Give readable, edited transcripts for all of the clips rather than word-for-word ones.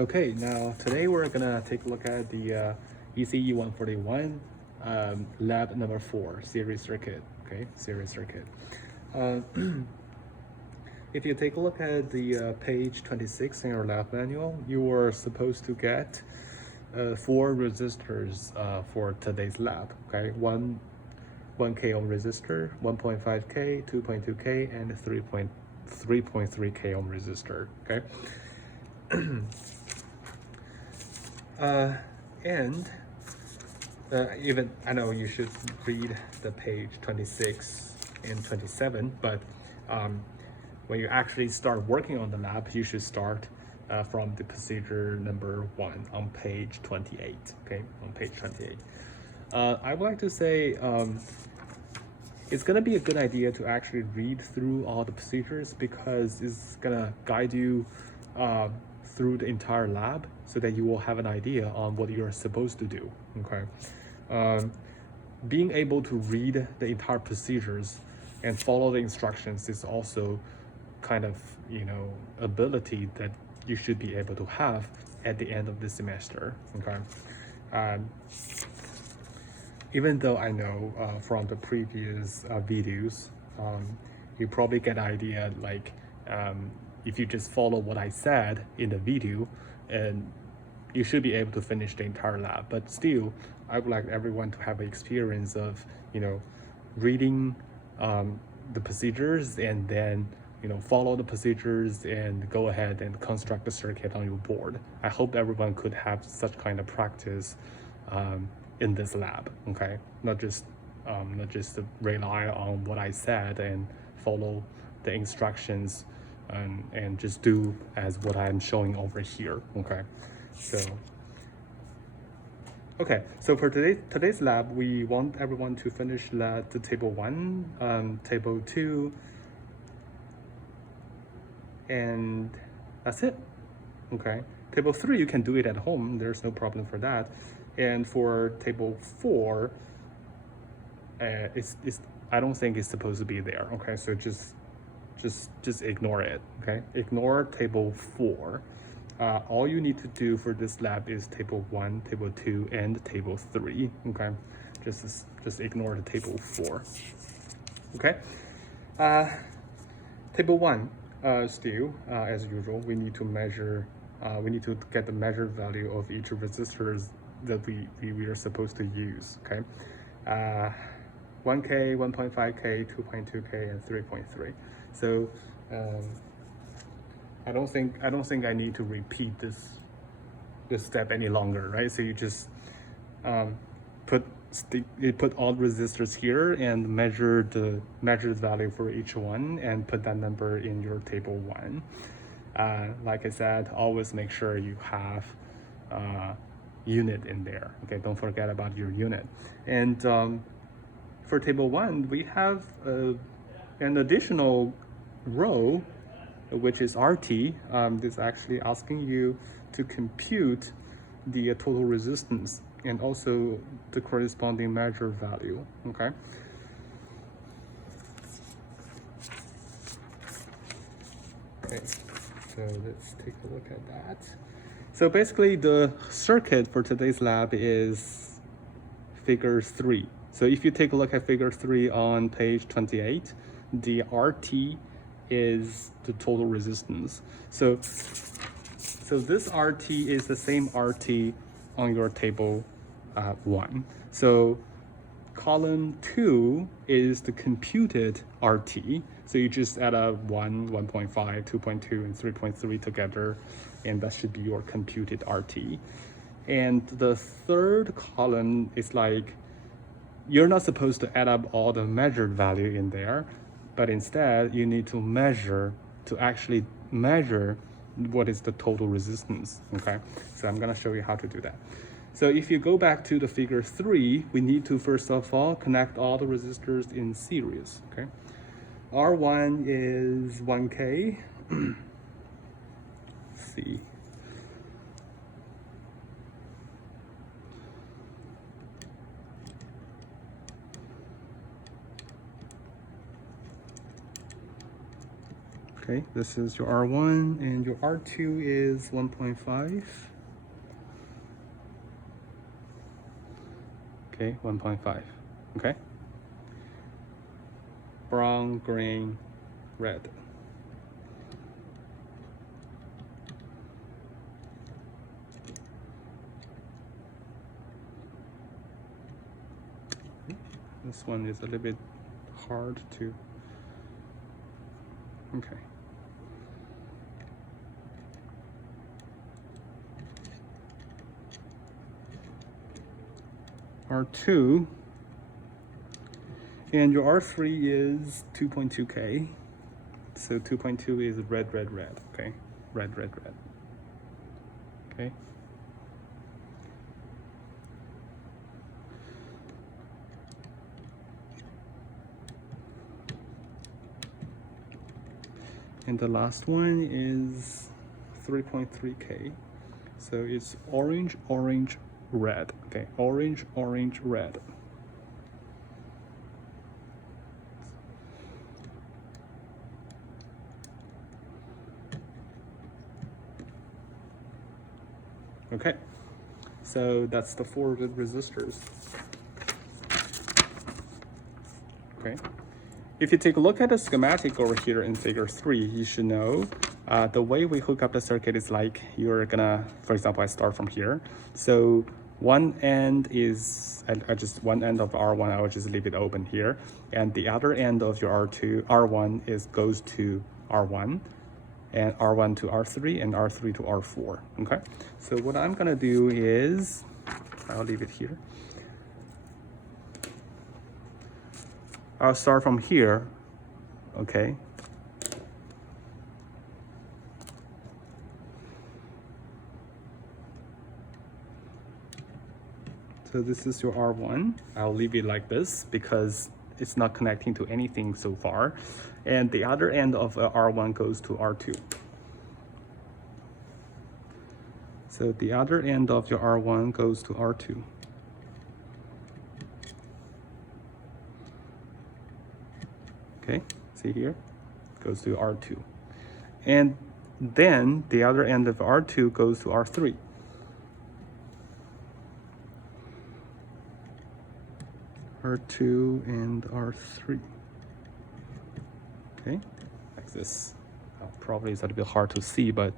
Okay, now today we're gonna take a look at the ECE 141 lab number 4 series circuit. Okay, series circuit. Uh, if you take a look at the page 26 in your lab manual, you are supposed to get 4 resistors for today's lab. Okay, 1K ohm resistor, 1.5K, 2.2K, and 3.3K ohm resistor. Okay. And even I know you should read the page 26 and 27, but when you actually start working on the lab, you should start from the procedure number 1 on page 28. Okay, on page 28. I would like to say it's gonna be a good idea to actually read through all the procedures because it's gonna guide you through the entire lab so that you will have an idea on what you're supposed to do. Okay, being able to read the entire procedures and follow the instructions is also kind of ability that you should be able to have at the end of the semester. Okay, even though I know from the previous videos, you probably get an idea like if you just follow what I said in the video, and you should be able to finish the entire lab. But still, I would like everyone to have an experience of reading the procedures and then follow the procedures and go ahead and construct the circuit on your board. I hope everyone could have such kind of practice in this lab. Okay, not just rely on what I said and follow the instructions and just do as what I'm showing over here. Okay, so for today's lab, we want everyone to finish the table 1, table 2, and that's it. Okay, table 3 you can do it at home, there's no problem for that. And for table 4, I don't think it's supposed to be there. Okay, so just ignore it. Okay, ignore table 4. All you need to do for this lab is table 1, table 2, and table 3. Okay, just ignore the table 4. Okay, table 1. Still, as usual, we need to measure. We need to get the measured value of each resistors that we are supposed to use. Okay, 1K, 1.5K, 2.2K, and 3.3. So I don't think I need to repeat this step any longer, right? So you just put all resistors here and measure the measured value for each one and put that number in your table 1. Like I said, always make sure you have unit in there. Okay, don't forget about your unit. And for table 1, we have an additional row, which is RT. This is actually asking you to compute the total resistance and also the corresponding measured value. Okay. Okay, so let's take a look at that. So basically the circuit for today's lab is figure 3. So if you take a look at figure 3 on page 28, the RT is the total resistance. So this RT is the same RT on your table 1. So column 2 is the computed RT. So you just add up 1, 1.5, 2.2, and 3.3 together, and that should be your computed RT. And the third column is like, you're not supposed to add up all the measured value in there, but instead you need to actually measure what is the total resistance. Okay, so I'm gonna show you how to do that. So if you go back to the figure 3, we need to first of all connect all the resistors in series. Okay, R1 is 1K. Let's see. Okay, this is your R1 and your R2 is 1.5. Okay, 1.5. Okay. Brown, green, red. This one is a little bit hard to. Okay. R2 and your R3 is 2.2K. So 2.2 is red, red, red. Okay, red, red, red. Okay. And the last one is 3.3K. So it's orange, orange, red. Okay, orange, orange, red. Okay, so that's the 4 resistors. Okay, if you take a look at the schematic over here in figure 3, you should know the way we hook up the circuit is like you're gonna, for example, I start from here. So one end is, one end of R1, I will just leave it open here. And the other end of your R1 goes to R1. And R1 to R3 and R3 to R4, okay? So what I'm gonna do is, I'll leave it here. I'll start from here, okay? So this is your R1. I'll leave it like this because it's not connecting to anything so far. And the other end of R1 goes to R2. So the other end of your R1 goes to R2. Okay, see here? Goes to R2. And then the other end of R2 goes to R3. R2 and R3. Okay, like this. Probably it's a little bit hard to see, but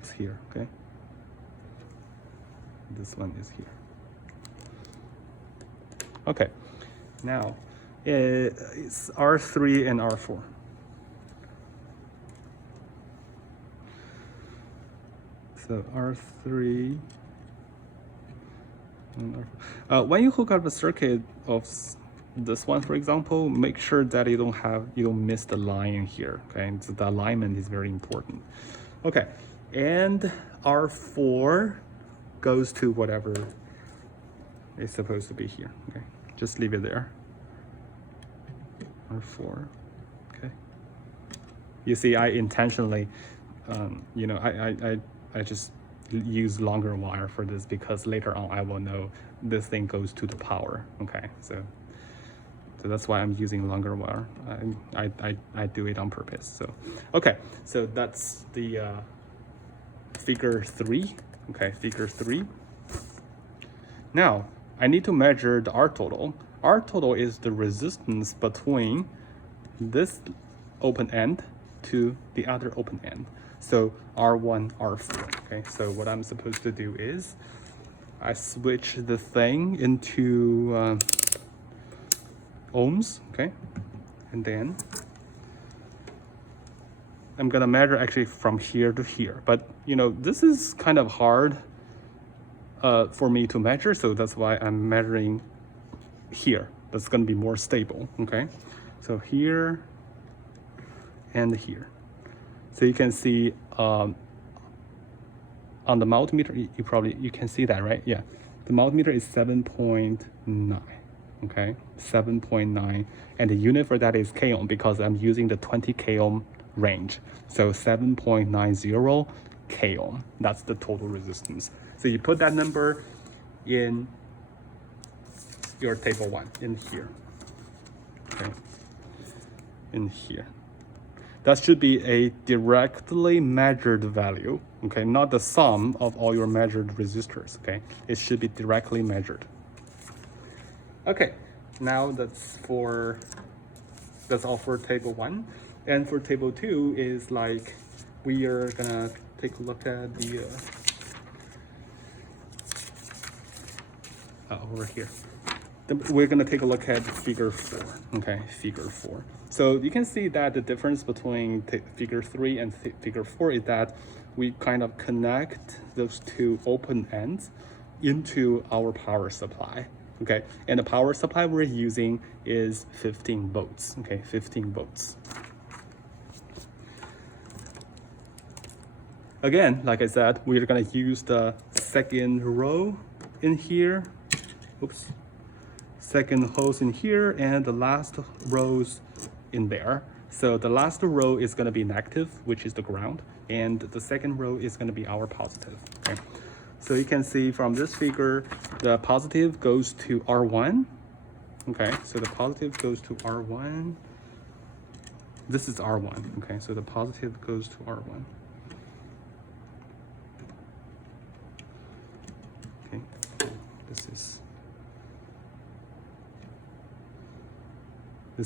it's here, okay? This one is here. Okay, now it's R3 and R4. So R3 and R4. When you hook up a circuit of this one, for example, make sure that you don't miss the line in here. Okay, so the alignment is very important. Okay, and R4 goes to whatever is supposed to be here. Okay, just leave it there. R4. Okay. You see, I intentionally, you know, I just use longer wire for this because later on I will know this thing goes to the power. Okay, so that's why I'm using longer wire. I do it on purpose. So okay, so that's the figure 3. Okay, figure 3. Now I need to measure the R total. R total is the resistance between this open end to the other open end. So R1, R4. Okay, so what I'm supposed to do is I switch the thing into ohms, okay, and then I'm gonna measure actually from here to here. But you know, this is kind of hard for me to measure, so that's why I'm measuring here. That's gonna be more stable, okay? So here and here. So you can see on the multimeter, you can see that, right? Yeah, the multimeter is 7.9, okay, 7.9, and the unit for that is k ohm because I'm using the 20 k ohm range. So 7.90 k ohm, that's the total resistance. So you put that number in your table 1 in here, okay? in here. That should be a directly measured value, okay? Not the sum of all your measured resistors, okay? It should be directly measured. Okay, now that's all for table 1. And for table 2 is like, we are gonna take a look at the, over here. We're gonna take a look at figure 4, okay, figure 4. So you can see that the difference between figure 3 and figure 4 is that we kind of connect those two open ends into our power supply, okay? And the power supply we're using is 15 volts, okay, 15 volts. Again, like I said, we're gonna use the second row in here. Oops. Second hose in here and the last rows in there. So the last row is going to be negative, which is the ground, and the second row is going to be our positive. Okay, so you can see from this figure the positive goes to R1. Okay, so the positive goes to R1. This is R1. Okay, so the positive goes to R1. Okay, this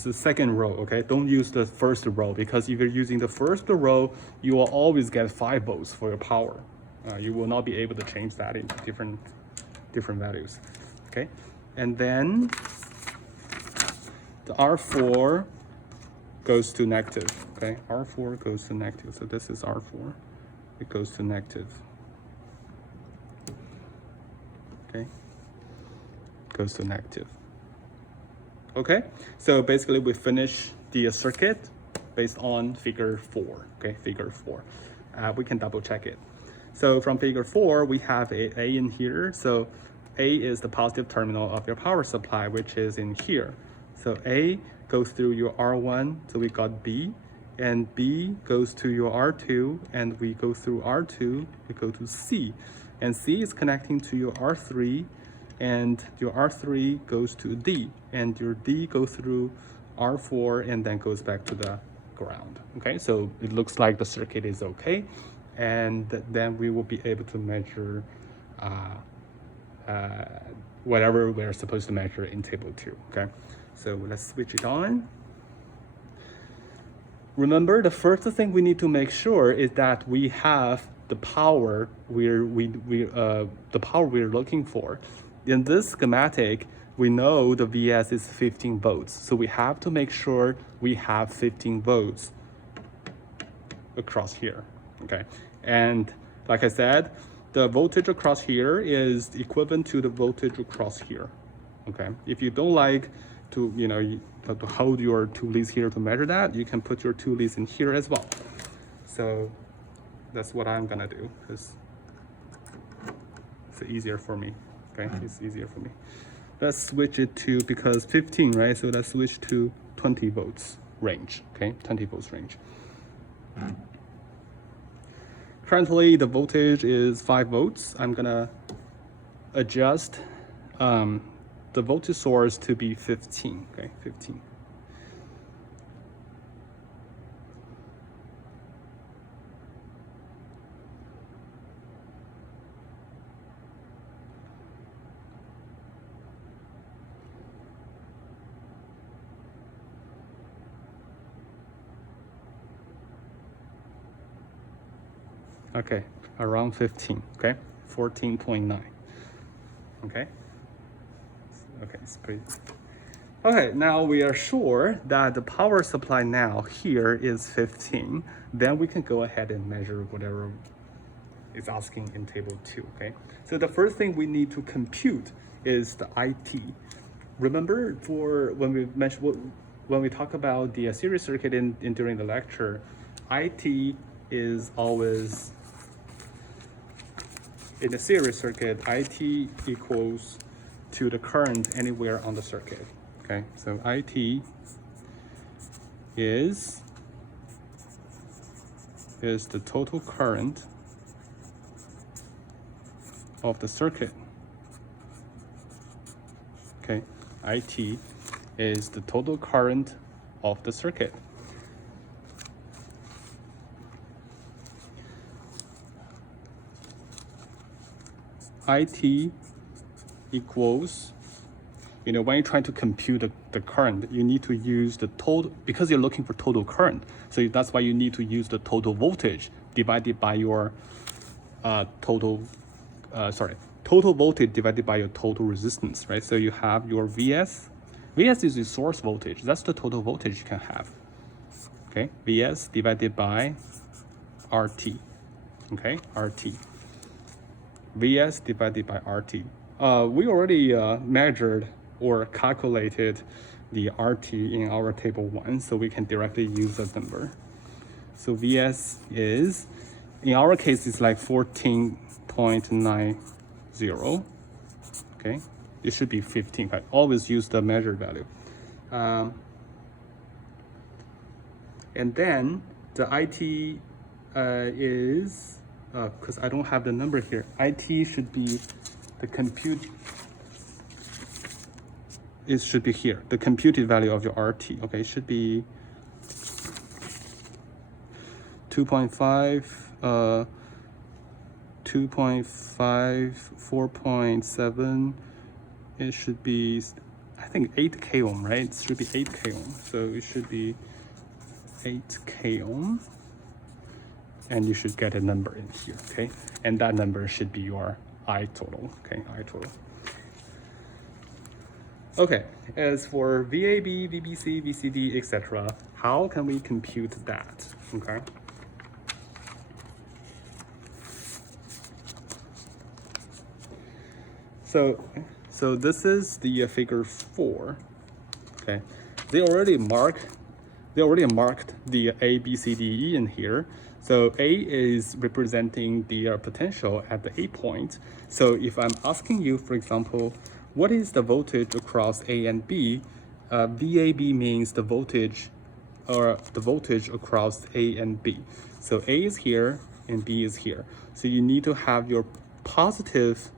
is second row, okay? Don't use the first row, because if you're using the first row, you will always get 5 volts for your power. You will not be able to change that into different values, okay? And then the R4 goes to negative, okay? R4 goes to negative, so this is R4. It goes to negative, okay? Goes to negative. Okay, so basically we finish the circuit based on figure 4, okay, figure 4. We can double check it. So from figure 4, we have a in here. So A is the positive terminal of your power supply, which is in here. So A goes through your R1, so we got B, and B goes to your R2, and we go through R2, we go to C, and C is connecting to your R3, and your R3 goes to D, and your D goes through R4 and then goes back to the ground. Okay, so it looks like the circuit is okay, and then we will be able to measure whatever we're supposed to measure in table 2. Okay, so let's switch it on. Remember, the first thing we need to make sure is that we have the power we're looking for. In this schematic, we know the VS is 15 volts. So we have to make sure we have 15 volts across here, okay? And like I said, the voltage across here is equivalent to the voltage across here, okay? If you don't like to, to hold your 2 leads here to measure that, you can put your 2 leads in here as well. So that's what I'm gonna do, because it's easier for me. Okay, it's easier for me. Let's switch it to, because 15, right? So let's switch to 20 volts range, okay? 20 volts range. Currently, the voltage is 5 volts. I'm gonna adjust the voltage source to be 15, okay, 15. Okay, around 15, okay? 14.9, okay? Okay, it's pretty. Okay, now we are sure that the power supply now here is 15. Then we can go ahead and measure whatever is asking in table 2, okay? So the first thing we need to compute is the IT. Remember, for when we talk about the series circuit during the lecture, IT is always, in the series circuit, IT equals to the current anywhere on the circuit. Okay, so IT is the total current of the circuit. Okay, IT is the total current of the circuit. IT equals, you know, when you're trying to compute the current, you need to use the total, because you're looking for total current. So that's why you need to use the total voltage divided by your total voltage divided by your total resistance, right? So you have your VS. VS is the source voltage. That's the total voltage you can have. Okay, VS divided by RT. Okay, RT. VS divided by RT. We already measured or calculated the RT in our table 1, so we can directly use that number. So VS is, in our case, it's like 14.90. Okay, it should be 15, but always use the measured value. And then the IT is, because I don't have the number here, IT should be the compute. It should be here, the computed value of your RT. Okay, it should be 2.5, 2.5, 4.7. It should be, I think 8 k ohm, right? It should be 8 k ohm. So it should be 8 k ohm. And you should get a number in here, okay? And that number should be your I total, okay? I total. Okay, as for VAB, VBC, VCD, etc., how can we compute that, okay? So this is the figure 4, okay? They already marked the A, B, C, D, E in here. So A is representing the potential at the A point. So if I'm asking you, for example, what is the voltage across A and B? VAB means the voltage, or the voltage across A and B. So A is here and B is here. So you need to have your positive,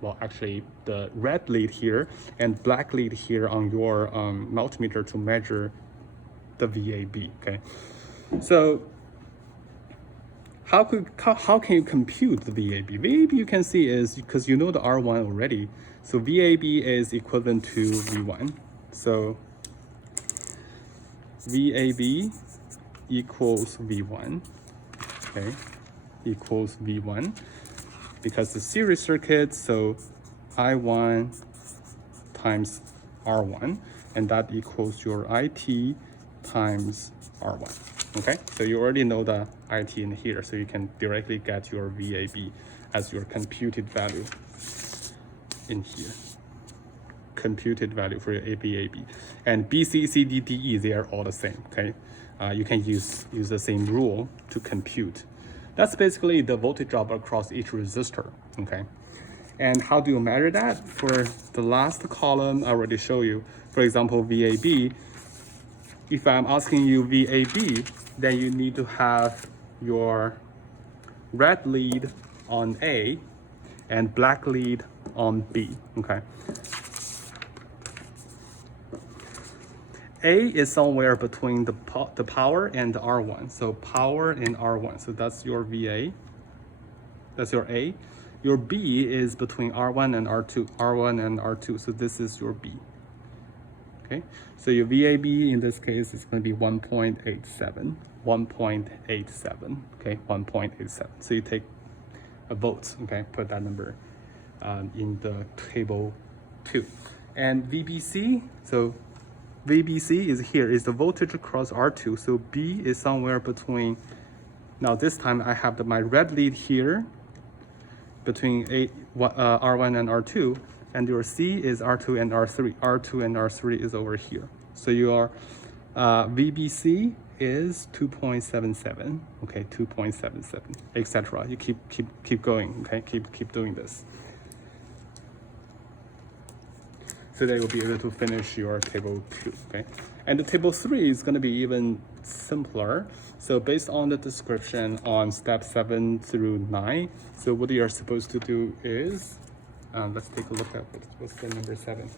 well, actually the red lead here and black lead here on your multimeter to measure the VAB, okay? So how can you compute the VAB? VAB you can see is, because you know the R1 already, so VAB is equivalent to V1. So VAB equals V1, okay, equals V1, because the series circuit, so I1 times R1, and that equals your IT times R1, okay? So you already know the IT in here, so you can directly get your VAB as your computed value in here. Computed value for your VAB. And BC, CD, DE, they are all the same, okay? You can use the same rule to compute. That's basically the voltage drop across each resistor, okay? And how do you measure that? For the last column, I already show you. For example, VAB, if I'm asking you VAB, then you need to have your red lead on A and black lead on B, okay? A is somewhere between the power and the R1. So power and R1, so that's your VA, that's your A. Your B is between R1 and R2, R1 and R2, so this is your B. Okay, so your VAB in this case is going to be 1.87, 1.87, okay, 1.87. So you take a volt, okay, put that number in the table 2. And VBC, so VBC is here, is the voltage across R2. So B is somewhere between, now this time I have my red lead here, between R1 and R2, and your C is R2 and R3. R2 and R3 is over here. So your VBC is 2.77, okay, 2.77, etc. You keep going, okay, keep doing this. So that you'll be able to finish your table 2, okay? And the table 3 is going to be even simpler. So based on the description on step 7 through 9, so what you're supposed to do is, let's take a look at what's the number 7.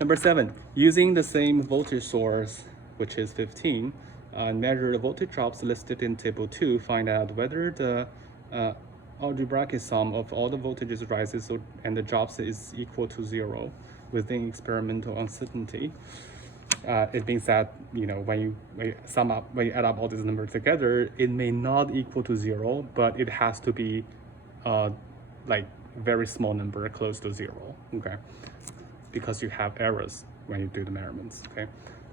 Number 7, using the same voltage source, which is 15, measure the voltage drops listed in table 2, find out whether the algebraic sum of all the voltages rises and the drops is equal to 0 within experimental uncertainty. It means that when you add up all these numbers together, it may not equal to 0, but it has to be like very small number close to 0. Okay, because you have errors when you do the measurements. Okay,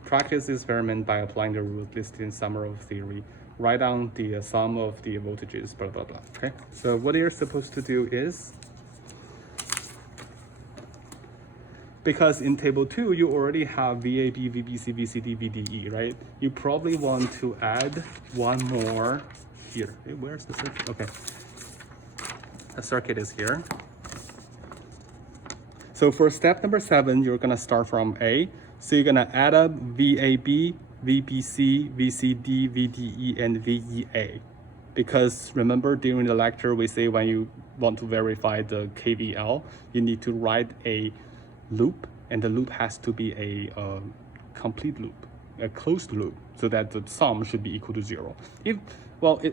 practice this experiment by applying the rules listed in summary of theory. Write down the sum of the voltages, blah blah blah. Okay, so what you're supposed to do is, because in table 2 you already have VAB, VBC, VCD, VDE, right? You probably want to add one more here. Hey, where's the circuit? Okay, the circuit is here. So for step number 7, you're gonna start from A. So you're gonna add up VAB, VBC, VCD, VDE, and VEA. Because remember during the lecture we say when you want to verify the KVL, you need to write a loop, and the loop has to be a complete loop, a closed loop, so that the sum should be equal to 0.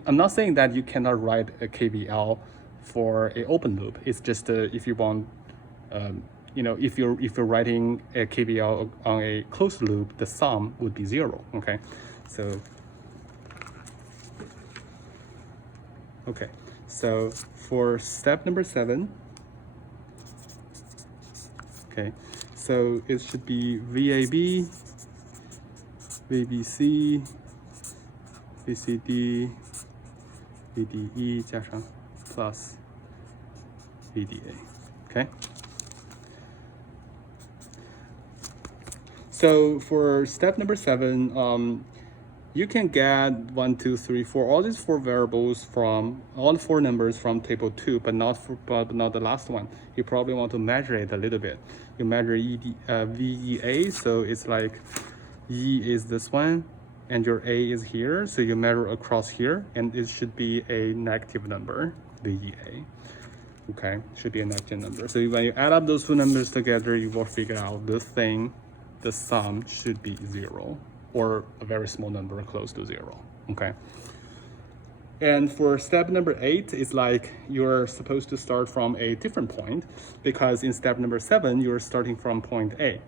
I'm not saying that you cannot write a KVL for an open loop. It's just if you want, if you're writing a KVL on a closed loop, the sum would be 0. Okay, so for step number 7, okay, so it should be VAB, VBC, VCD, VDE 加上 plus VDA. Okay. So for step number 7, you can get 1, 2, 3, 4, all these 4 variables from all 4 numbers from table 2, but not the last one. You probably want to measure it a little bit. You measure VEA, so it's like E is this one, and your A is here. So you measure across here, and it should be a negative number, VEA. Okay, should be a negative number. So when you add up those 2 numbers together, you will figure out the sum should be 0, or a very small number close to 0. Okay. And for step number 8, it's like you're supposed to start from a different point, because in step number 7, you're starting from point A,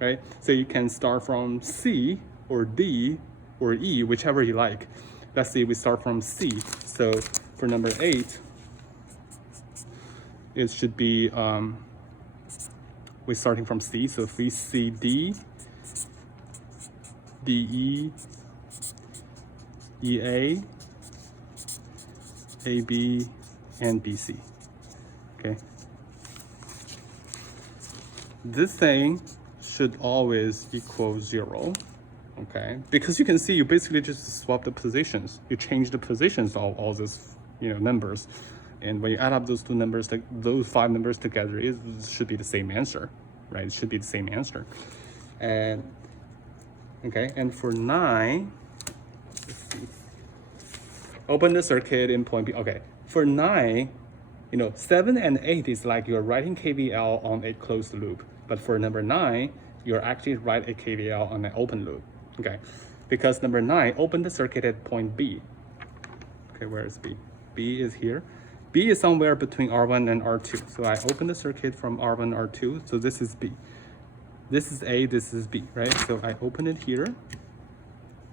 right? So you can start from C or D or E, whichever you like. Let's say we start from C. So for number 8, it should be, we're starting from C. So if we see D, DE, EA, AB, and BC. Okay. This thing should always equal 0. Okay. Because you can see you basically just swap the positions. You change the positions of all these numbers. And when you add up those 2 numbers, those 5 numbers together, it should be the same answer, right? It should be the same answer. And okay, and for 9, let's see. Open the circuit in point B. Okay, for 9, 7 and 8 is like you're writing KVL on a closed loop. But for number 9, you're actually write a KVL on an open loop. Okay, because number 9, open the circuit at point B. Okay, where is B? B is here. B is somewhere between R1 and R2. So I open the circuit from R1, R2. So this is B. This is A, this is B, right? So I open it here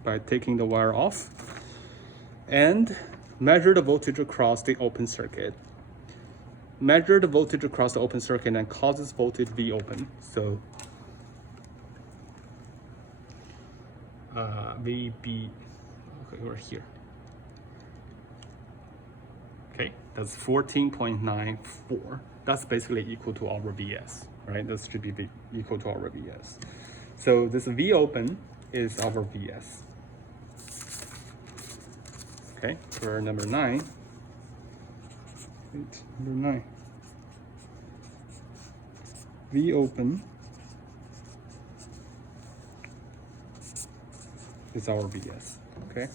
by taking the wire off and measure the voltage across the open circuit. Measure the voltage across the open circuit and causes voltage V open. So VB, okay, we're here. Okay, that's 14.94. That's basically equal to our VS, right? That should be equal to our VS. So this V open is our VS. Okay, for number 9. Number 9. V open is our VS. Okay.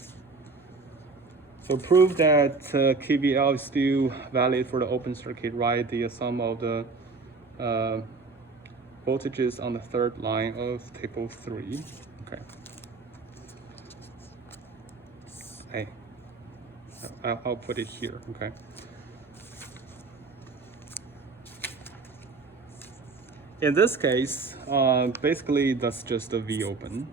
So prove that KVL is still valid for the open circuit. Write the sum of the voltages on the 3rd line of table 3. Okay. Hey, I'll put it here. Okay. In this case, basically that's just a V open.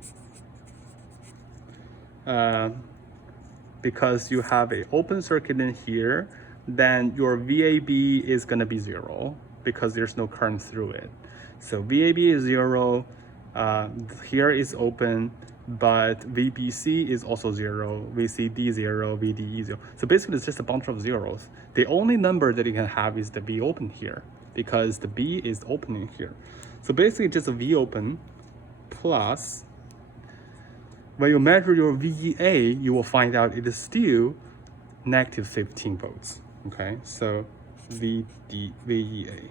Because you have an open circuit in here, then your VAB is gonna be 0 because there's no current through it. So VAB is 0, here is open, but VBC is also 0, VCD 0, VDE 0. So basically it's just a bunch of zeros. The only number that you can have is the V open here because the B is opening here. So basically just a V open plus, when you measure your VEA, you will find out it is still negative 15 volts. Okay, so VEA.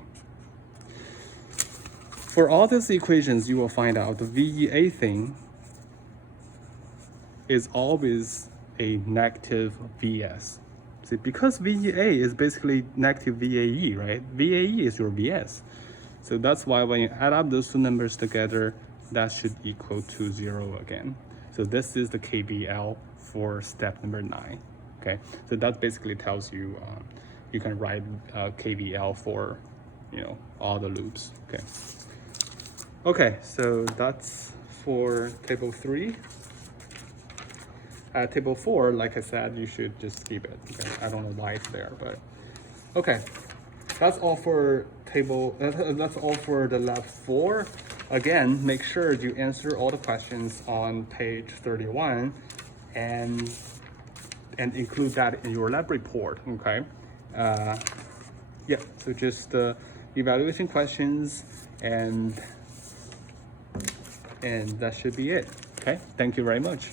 For all these equations, you will find out the VEA thing is always a negative VS. See, because VEA is basically negative VAE, right? VAE is your VS. So that's why when you add up those two numbers together, that should equal to 0 again. So this is the KVL for step number 9. Okay, so that basically tells you you can write KVL for all the loops. Okay, so that's for table 3. Table 4, like I said, you should just skip it. Okay? I don't know why it's there, but okay. That's all for that's all for the lab 4. Again, make sure you answer all the questions on page 31 and include that in your lab report. Okay. Yeah. So just evaluation questions and that should be it. Okay. Thank you very much.